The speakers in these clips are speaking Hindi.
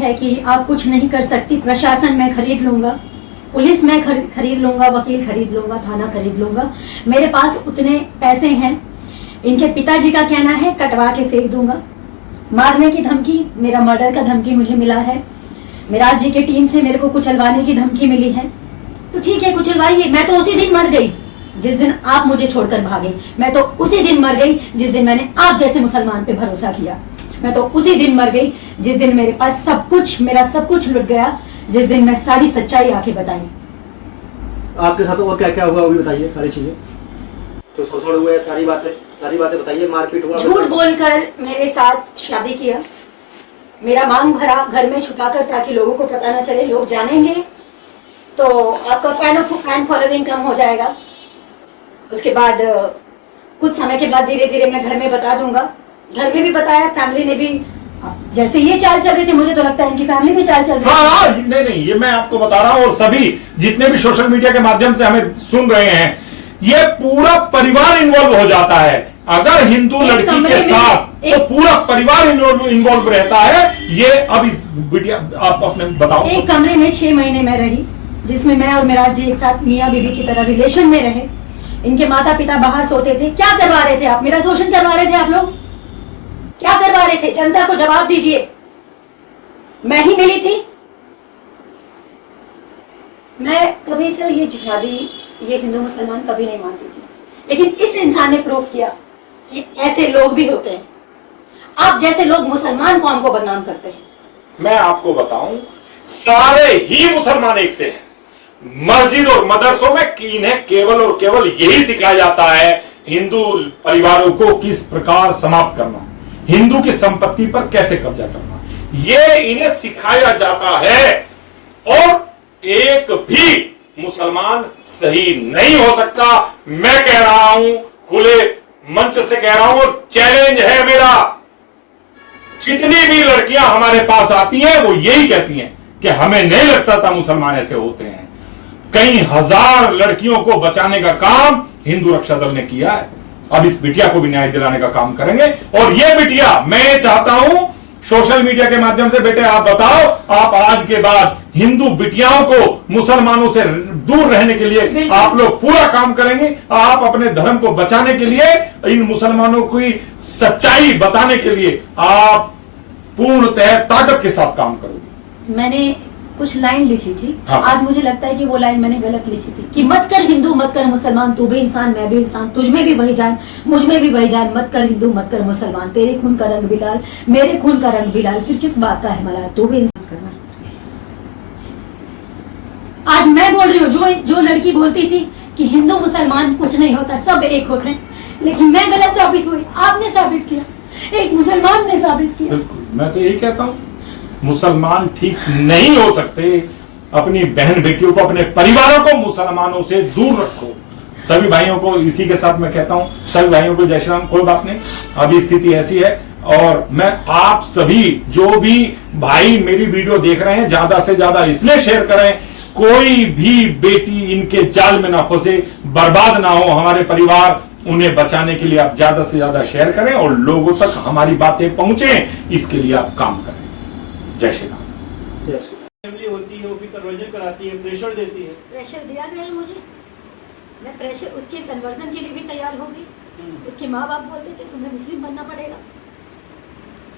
है कि आप कुछ नहीं कर सकती, प्रशासन मैं खरीद लूंगा, पुलिस मैं खरीद लूंगा, वकील खरीद लूंगा, थाना खरीद लूंगा, मेरे पास उतने पैसे हैं। इनके पिताजी का कहना है कटवा के फेंक दूंगा। मारने की धमकी, मेरा मर्डर का धमकी मुझे मिला है। मिराज जी के टीम से मेरे को कुचलवाने की धमकी मिली है। तो ठीक है, कुचलवाइए। मैं तो उसी दिन मर गई जिस दिन आप मुझे छोड़कर भागे। मैं तो उसी दिन मर गई जिस दिन मैंने आप जैसे मुसलमान पे भरोसा किया। मैं तो उसी दिन मर गई जिस दिन मेरे पास सब कुछ, मेरा सब कुछ लुट गया, जिस दिन मैं सारी सच्चाई आके बताई। आपके साथ और क्या क्या हुआ वो भी बताइए, सारी चीजें तो शोषण हुए, सारी बातें बताइए। मारपीट हुआ, झूठ बोलकर मेरे साथ शादी किया, मेरा मांग भरा घर में छुपाकर, ताकि लोगों को पता ना चले। लोग जानेंगे तो आपका फैन फॉलोइंग कम हो जाएगा। उसके बाद कुछ समय के बाद धीरे धीरे मैं घर में बता दूंगा। घर में भी बताया, फैमिली ने भी। जैसे ये चाल चल रही थी, मुझे तो लगता है इनकी फैमिली में चाल चल रही है। हाँ, नहीं, ये मैं आपको बता रहा हूं, और सभी जितने भी सोशल मीडिया के माध्यम से हमें सुन रहे हैं, ये पूरा परिवार इन्वॉल्व हो जाता है। अगर हिंदू लड़की के साथ तो पूरा परिवार इन्वॉल्व रहता है। ये अब इस बिटिया आप अपने बताओ। एक कमरे में 6 महीने में रही, जिसमें मैं और मिराज जी एक साथ मियाँ बीवी की तरह रिलेशन में रहे। इनके माता पिता बाहर सोते थे। क्या करवा रहे थे आप? मेरा शोषण करवा रहे थे आप लोग? क्या करवा रहे थे? जनता को जवाब दीजिए। मैं ही मिली थी? मैं कभी सर ये जिहादी, ये हिंदू मुसलमान कभी नहीं मानती थी, लेकिन इस इंसान ने प्रूव किया कि ऐसे लोग भी होते हैं। आप जैसे लोग मुसलमान कौम को बदनाम करते हैं। मैं आपको बताऊं, सारे ही मुसलमान एक से हैं। मस्जिद और मदरसों में इन्हें केवल और केवल यही सिखाया जाता है, हिंदू परिवारों को किस प्रकार समाप्त करना, हिंदू की संपत्ति पर कैसे कब्जा करना, ये इन्हें सिखाया जाता है। और एक भी मुसलमान सही नहीं हो सकता। मैं कह रहा हूं, खुले मंच से कह रहा हूं, और चैलेंज है मेरा, जितनी भी लड़कियां हमारे पास आती हैं वो यही कहती हैं कि हमें नहीं लगता था मुसलमान ऐसे होते हैं। कई हजार लड़कियों को बचाने का काम हिंदू रक्षा दल ने किया है। अब इस बिटिया को भी न्याय दिलाने का काम करेंगे। और ये बिटिया, मैं चाहता हूं सोशल मीडिया के माध्यम से, बेटे आप बताओ, आप आज के बाद हिंदू बिटियाओं को मुसलमानों से दूर रहने के लिए आप लोग पूरा काम करेंगे। आप अपने धर्म को बचाने के लिए, इन मुसलमानों की सच्चाई बताने के लिए आप पूर्णतः ताकत के साथ काम करोगे। मैंने कुछ लाइन लिखी थी। हाँ। आज मुझे लगता है कि वो लाइन मैंने गलत लिखी थी कि मत कर हिंदू, मत कर मुसलमान, तू भी इंसान मैं भी इंसान, तुझ में भी वही जान, मुझ में भी वही जान, मत कर हिंदू, मत कर मुसलमान, तेरे खून का रंग भी लाल, मेरे खून का रंग भी लाल, फिर किस बात का है मलाल, तू भी इंसान करना। आज मैं बोल रही हूँ, जो लड़की बोलती थी कि हिंदू मुसलमान कुछ नहीं होता, सब एक होते हैं, लेकिन मैं गलत साबित हुई। आपने साबित किया, एक मुसलमान ने साबित किया। बिल्कुल, मैं तो यही कहता हूं, मुसलमान ठीक नहीं हो सकते। अपनी बहन बेटियों को, अपने परिवारों को मुसलमानों से दूर रखो। सभी भाइयों को इसी के साथ मैं कहता हूं, सभी भाइयों को जय श्री राम। कोई बात नहीं, अभी स्थिति ऐसी है। और मैं आप सभी जो भी भाई मेरी वीडियो देख रहे हैं, ज्यादा से ज्यादा इसलिए शेयर करें, कोई भी बेटी इनके जाल में ना फंसे, बर्बाद ना हो हमारे परिवार। उन्हें बचाने के लिए आप ज्यादा से ज्यादा शेयर करें और लोगों तक हमारी बातें पहुंचे, इसके लिए आप काम करें। जय श्री राम। जय श्री राम। फैमिली होती है, वो भी कन्वर्जन कराती है, प्रेशर देती है। प्रेशर दिया गया है मुझे, मैं प्रेशर उसके कन्वर्जन के लिए भी तैयार होगी। उसके माँ बाप बोलते थे तुम्हें मुस्लिम बनना पड़ेगा,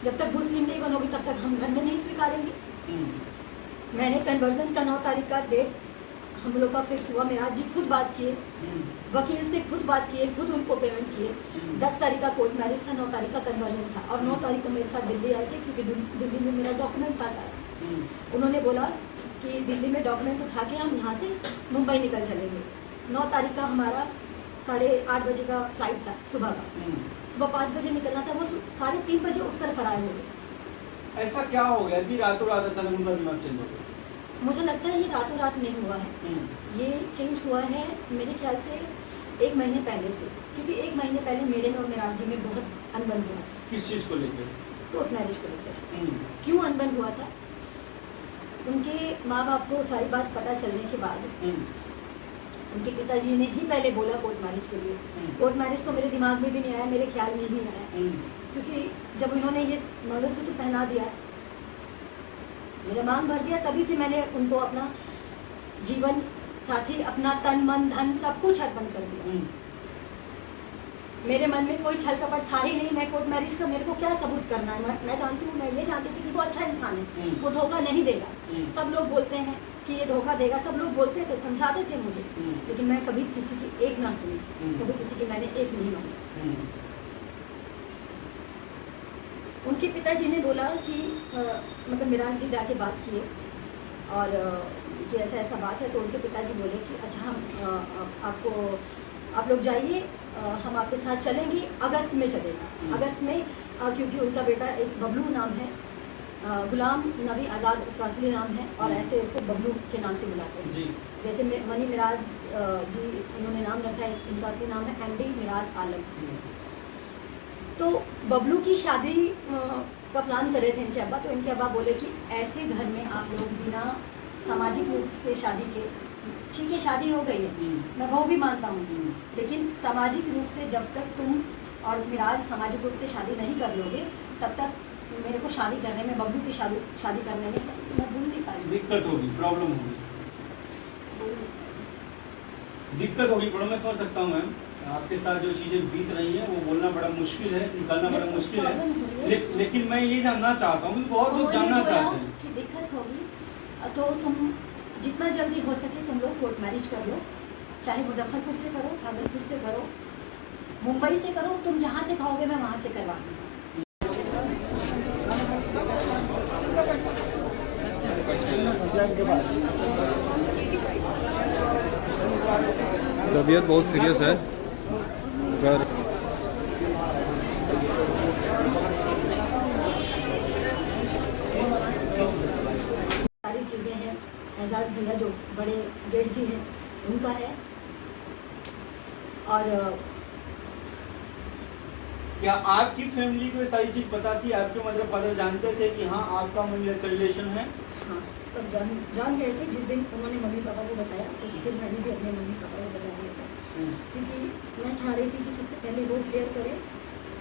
जब तक मुस्लिम नहीं बनोगी तब तक हम घर में नहीं स्वीकारेंगे। मैंने कन्वर्जन का 9 तारीख का डेट हम लोग का फिक्स हुआ। मिराज जी खुद बात किए, वकील से खुद बात किए, खुद उनको पेमेंट किए। 10 तारीख का कोर्ट मैरिज था, 9 तारीख का कन्वर्जन था, और 9 तारीख को मेरे साथ दिल्ली आए थे, क्योंकि दिल्ली में मेरा डॉक्यूमेंट पास आया। उन्होंने बोला कि दिल्ली में डॉक्यूमेंट उठा के हम यहाँ से मुंबई निकल चलेंगे। 9 तारीख का हमारा 8:30 बजे का फ्लाइट था, सुबह का। सुबह 5 बजे निकलना था, वो 3:30 बजे उठकर फरार हो गए। ऐसा क्या हो गया कि रातों रात अचानक उनका दिमाग चेंज हो गया? मुझे लगता है ये रातों रात नहीं हुआ है, ये चेंज हुआ है मेरे ख्याल से 1 महीने पहले से, क्योंकि 1 महीने पहले मेरे और मिराज जी में बहुत अनबन हुआ। किस चीज को लेकर? कोर्ट मैरिज को लेकर। क्यों अनबन हुआ था? उनके माँ बाप को सारी बात पता चलने के बाद उनके पिताजी ने ही पहले बोला कोर्ट मैरिज के लिए। कोर्ट मैरिज तो मेरे दिमाग में भी नहीं आया, मेरे ख्याल में ही नहीं आया, क्योंकि जब इन्होंने ये मंगलसूत्र पहना दिया मेरा मांग भर दिया, तभी से मैंने उनको अपना जीवन साथी, अपना तन मन धन सब कुछ अर्पण कर दिया। मेरे मन में कोई छल कपट था ही नहीं। मैं कोर्ट मैरिज का मेरे को क्या सबूत करना है, मैं जानती हूँ, मैं ये जानती थी कि वो अच्छा इंसान है, वो धोखा नहीं देगा। सब लोग बोलते हैं कि ये धोखा देगा, सब लोग बोलते थे, समझाते थे मुझे, लेकिन मैं कभी किसी की एक ना सुनी, कभी किसी की मैंने एक नहीं मानी। उनके पिताजी ने बोला कि मतलब मिराज जी जाके बात किए और कि ऐसा ऐसा बात है, तो उनके पिताजी बोले कि अच्छा हम आप लोग जाइए, हम आपके साथ चलेंगे, अगस्त में चलेगा। अगस्त में क्योंकि उनका बेटा एक बबलू नाम है, गुलाम नबी आज़ाद उसका असली नाम है, और ऐसे उसको बबलू के नाम से बुलाते हैं। जैसे मनी मिराज जी उन्होंने नाम रखा है, इनका असली नाम है एमडी मिराज आलम। तो बबलू की शादी का प्लान कर रहे थे इनके अब्बा, तो इनके अब्बा बोले कि ऐसे घर में आप लोग बिना सामाजिक रूप से शादी के, ठीक है शादी हो गई है, मैं वो भी मानता हूँ, लेकिन सामाजिक रूप से जब तक तुम और मिराज सामाजिक रूप से शादी नहीं कर लोगे, तब तक मेरे को शादी करने में, बबलू की शादी करने में मैं भूल नहीं पाई। दिक्कत होगी, प्रॉब्लम होगी, दिक्कत होगी, प्रॉब्लम मैं समझ सकता हूँ मैम। आपके साथ जो चीज़ें बीत रही हैं वो बोलना बड़ा मुश्किल है, निकालना बड़ा मुश्किल है, लेकिन मैं ये जानना चाहता हूँ, बहुत लोग जानना चाहते हैं कि दिक्कत होगी तो तुम जितना जल्दी हो सके तुम लोग कोर्ट मैरिज कर लो, चाहे मुजफ्फरपुर से करो, भागलपुर से करो, मुंबई से करो, तुम जहाँ से कहोगे मैं वहाँ से करवा दूँगा। तबीयत बहुत सीरियस है पर सारी चीज़ें हैं, एजाज भैया जो बड़े जेठ जी हैं उनका है। और क्या आपकी फैमिली को ये सारी चीज़ पता थी? आपके मदर फादर जानते थे कि हाँ आपका रिलेशन है? हाँ, सब जान गए थे। जिस दिन उन्होंने मम्मी पापा को बताया उस दिन मैंने भी अपने मम्मी पापा को बता दिया था, क्योंकि मैं चाह रही थी कि सबसे पहले वो क्लियर करें,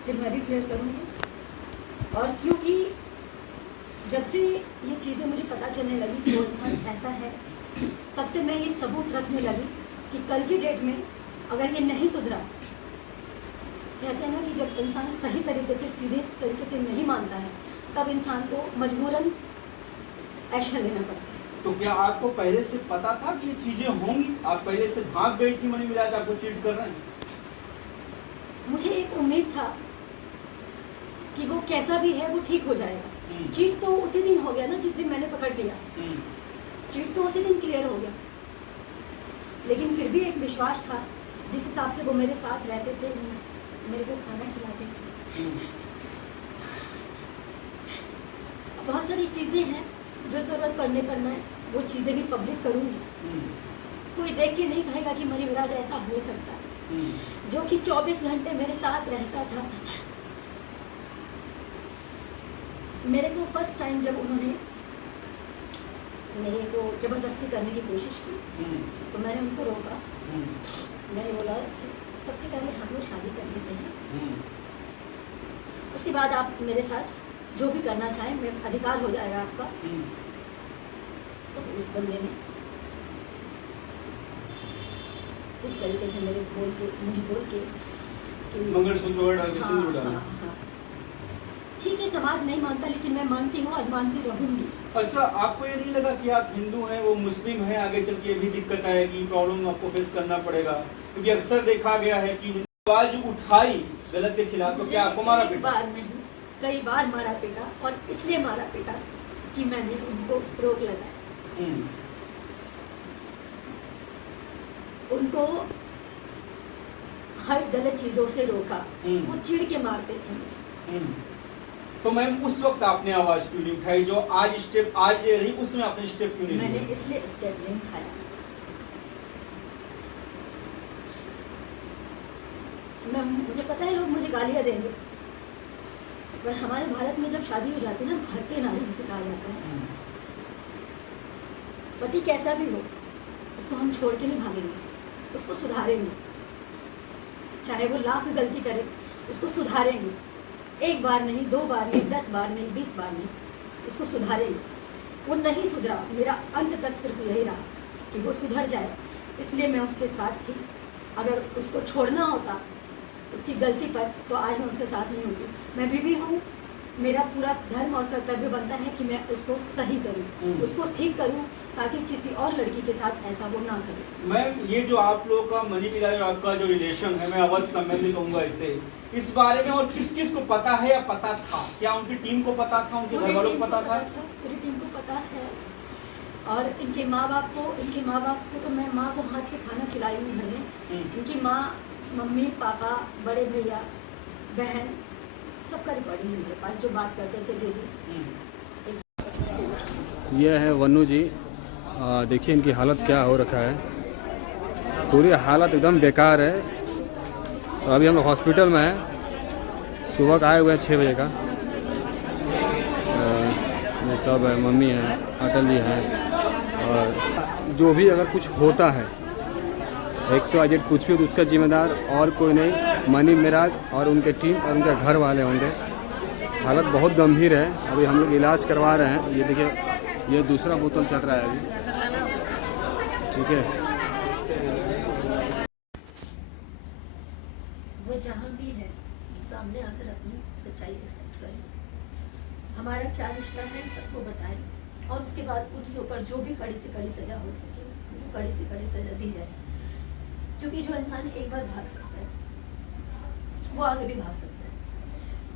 फिर मैं भी क्लियर करूँगी। और क्योंकि जब से ये चीज़ें मुझे पता चलने लगी कि वो इंसान ऐसा है, तब से मैं ये सबूत रखने लगी कि कल की डेट में अगर ये नहीं सुधरा, कहते हैं ना कि जब इंसान सही तरीके से, सीधे तरीके से नहीं मानता है, तब इंसान को मजबूरन एक्शन लेना पड़ता है। तो क्या आपको पहले से पता था कि ये चीजें होंगी? आप पहले से भाग गई थी मनी मिराज आपको चीट कर रहे हैं? मुझे एक उम्मीद था कि वो कैसा भी है वो ठीक हो जाएगा। चीट तो उसी दिन हो गया ना जिस दिन मैंने पकड़ लिया, चीट तो उसी दिन क्लियर हो गया, लेकिन फिर भी एक विश्वास था जिस हिसाब से वो मेरे साथ रहते थे, मेरे को खाना खिलाते थे। बहुत सारी चीज़ें हैं जो ज़रूरत पड़ने पर मैं वो चीज़ें भी पब्लिक करूँगी। कोई देख के नहीं कहेगा कि मनी मिराज ऐसा हो सकता है, जो कि 24 घंटे मेरे साथ रहता था। मेरे को फर्स्ट टाइम जब उन्होंने मेरे को ज़बरदस्ती करने की कोशिश की, तो मैंने उनको रोका। मैंने बोला कि सबसे पहले हम लोग शादी कर लेते हैं, उसके बाद आप मेरे साथ जो भी करना चाहें, मैं अधिकार हो जाएगा आपका। तो उस बंदे ने इस तरीके से मुझे बोल के कि मंगलसूत्र डाल के सिंदूर डाला। ठीक है, समाज नहीं मानता, लेकिन मैं मानती हूँ और मानती रहूंगी। अच्छा, आपको ये नहीं लगा कि आप हिंदू हैं, वो मुस्लिम हैं, आगे चल के भी दिक्कत आएगी, प्रॉब्लम आपको फेस करना पड़ेगा? क्योंकि अक्सर देखा गया है कि आवाज उठाई गलत के खिलाफ, तो क्या आपको मारा पीटा? बार नहीं, कई बार मारा पीटा, और इसलिए मारा पीटा कि मैंने उनको रोक लगाया। उनको हर गलत चीजों से रोका, वो चिढ़ के मारते थे। तो मैम उस वक्त आपने आवाज क्यों नहीं उठाई? जो आज स्टेप आज ले रही, उसमें आपने स्टेप क्यों नहीं लिया? मैंने इसलिए स्टेप नहीं उठाया, मुझे पता है लोग मुझे गालियां देंगे, पर हमारे भारत में जब शादी हो जाती है ना, भारतीय नारी जिसे कहा जाता है, पति कैसा भी हो उसको हम छोड़ के नहीं भागेंगे, उसको सुधारेंगे। चाहे वो लाख गलती करे, उसको सुधारेंगे। एक बार नहीं, 2 बार नहीं, 10 बार नहीं, 20 बार नहीं, उसको सुधारेंगे। वो नहीं सुधरा, मेरा अंत तक सिर्फ यही रहा कि वो सुधर जाए, इसलिए मैं उसके साथ थी। अगर उसको छोड़ना होता उसकी गलती पर तो आज मैं उसके साथ नहीं होती। मैं बीवी हूँ, मेरा पूरा धर्म और कर्तव्य बनता है कि मैं उसको सही करूँ, उसको ठीक करूँ, ताकि किसी और लड़की के साथ ऐसा वो ना करे। मैम, ये जो आप लोगों का मनी मिलाने और आपका जो रिलेशन है, मैं अवध संबंधी कहूँगा इसे, इस बारे में और किस किस को पता है या पता था? क्या उनकी टीम को पता था, उनके घर वालों को पता था? पूरी टीम को पता है। और इनके माँ बाप को तो मैं माँ को हाथ से खाना खिलाई हूँ घर में। इनकी माँ, मम्मी, पापा, बड़े भैया, बहन, सबका रिकॉर्डिंग है मेरे पास, जो बात करते थे डेली। ये है वन्नू जी। देखिए इनकी हालत क्या हो रखा है, पूरी हालत एकदम बेकार है। और अभी हम लोग हॉस्पिटल में हैं, सुबह का आए हुए हैं 6 बजे का। ये सब है, मम्मी है, अटल जी हैं। और जो भी अगर कुछ होता है 100% कुछ भी, तो उसका जिम्मेदार और कोई नहीं, मनी मिराज और उनके टीम और उनके घर वाले होंगे। हालत बहुत गंभीर है, अभी हम लोग इलाज करवा रहे हैं। ये देखिए, ये दूसरा बोतल चल रहा है अभी, ठीक है। वो जहाँ भी है सामने आकर अपनी सच्चाई एक्सेप्ट करे, हमारा क्या रिश्ता है सबको बताए, और उसके बाद उनके ऊपर जो भी कड़ी से कड़ी सजा हो सके वो कड़ी से कड़ी सजा दी जाए। क्योंकि जो इंसान एक बार भाग सकता है वो आगे भी भाग सकता है।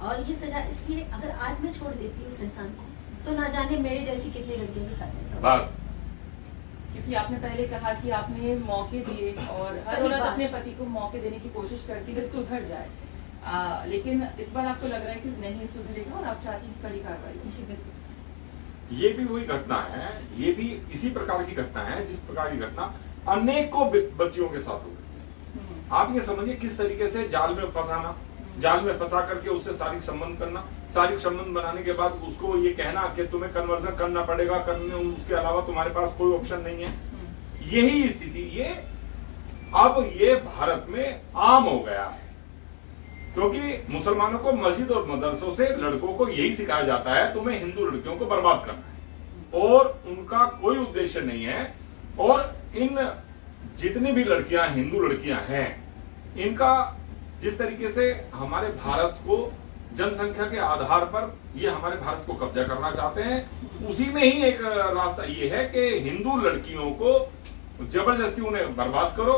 और ये सजा इसलिए, अगर आज मैं छोड़ देती उस इंसान को तो ना जाने मेरे जैसी कितनी लड़कियों के साथ ऐसा होगा। बस क्योंकि आपने पहले कहा कि आपने मौके दिए और हर औरत अपने पति को मौके देने की कोशिश करती है सुधर जाए, लेकिन इस बार आपको लग रहा है कि नहीं सुधरेगा और आप चाहती हैं कड़ी कार्रवाई। ये भी वही घटना है, ये भी इसी प्रकार की घटना है जिस प्रकार की घटना अनेकों बच्चियों के साथ हो गई। आप ये समझिए किस तरीके से जाल में फंसाना, जाल में फंसा करके उससे शारीरिक संबंध करना, शारीरिक संबंध बनाने के बाद उसको ये कहना कि तुम्हें कन्वर्जन करना पड़ेगा, करने उसके अलावा तुम्हारे पास कोई ऑप्शन नहीं है। यही स्थिति ये अब ये भारत में आम हो गया है, क्योंकि मुसलमानों को मस्जिद और मदरसों से लड़कों को यही सिखाया जाता है तुम्हें हिंदू लड़कियों को बर्बाद करना है, और उनका कोई उद्देश्य नहीं है। और इन जितनी भी लड़कियां हिंदू लड़कियां हैं, इनका जिस तरीके से हमारे भारत को जनसंख्या के आधार पर ये हमारे भारत को कब्जा करना चाहते हैं, उसी में ही एक रास्ता ये है कि हिंदू लड़कियों को जबरदस्ती उन्हें बर्बाद करो,